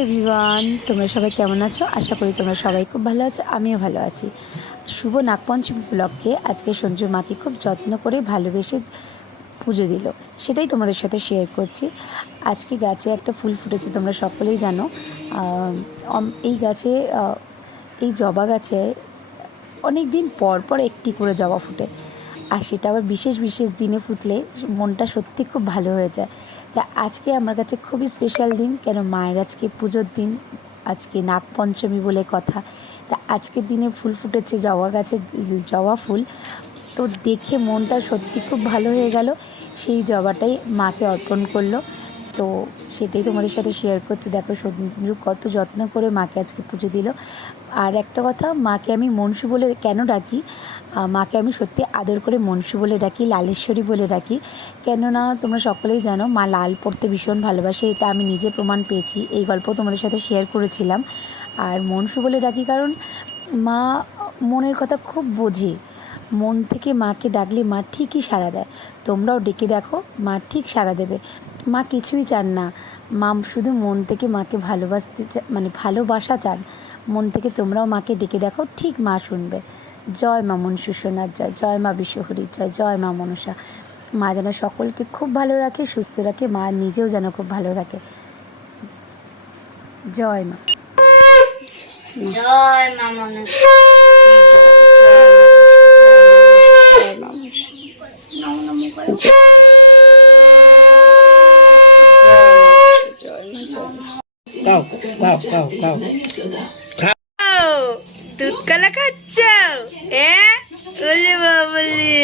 Everyone, তোমরা সবাই কেমন আছো? আশা করি তোমরা সবাই খুব ভালো আছো, আমিও ভালো আছি। শুভ নাগপঞ্চমী ব্লগকে আজকে সঞ্জু মাকে খুব যত্ন করে ভালোবেসে পুজো দিল, সেটাই তোমাদের সাথে শেয়ার করছি। আজকে গাছে একটা ফুল ফুটেছে, তোমরা সকলেই জানো। এই গাছে এই জবা গাছে অনেক দিন পর পর একটি করে জবা ফুটে, আর সেটা আবার বিশেষ বিশেষ দিনে ফুটলে মনটা সত্যি খুব ভালো হয়ে যায়। তা আজকে আমার কাছে খুবই স্পেশাল দিন, কেন মায়ের আজকে পুজোর দিন, আজকে নাগপঞ্চমী বলে কথা। তা আজকের দিনে ফুল ফুটেছে জবা গাছে, জবা ফুল, তো দেখে মনটা সত্যি খুব ভালো হয়ে গেল। সেই জবাটাই মাকে অর্পণ করলো, তো সেটাই তোমাদের সাথে শেয়ার করছি। দেখো সঞ্জু কত যত্ন করে মাকে আজকে পুজো দিল। আর একটা কথা, মাকে আমি মনসু বলে কেন ডাকি, মাকে আমি সত্যি আদর করে মনসু বলে ডাকি, লালেশ্বরী বলে ডাকি। কেননা তোমরা সকলেই জানো মা লাল পরতে ভীষণ ভালোবাসে, এটা আমি নিজে প্রমাণ পেয়েছি, এই গল্প তোমাদের সাথে শেয়ার করেছিলাম। আর মনসু বলে ডাকি কারণ মা মনের কথা খুব বোঝে, মন থেকে মাকে ডাকলে মা ঠিকই সাড়া দেয়। তোমরাও ডেকে দেখো, মা ঠিক সাড়া দেবে। মা কিছুই চান না, মা শুধু মন থেকে মাকে ভালোবাসতে মানে ভালোবাসা চান। মন থেকে তোমরাও মাকে ডেকে দেখো, ঠিক মা শুনবে। জয় মা মনসুসোনার জয়, জয় মা বিশ্বহরীর জয়, জয় মা মনসা। মা যেন সকলকে খুব ভালো রাখে, সুস্থ রাখে, মা নিজেও যেন খুব ভালো থাকে। জয় মা, জয় মা মনসা। দুধ কলা খাচ্ছ? হ্যাঁ, বলে বাবলি।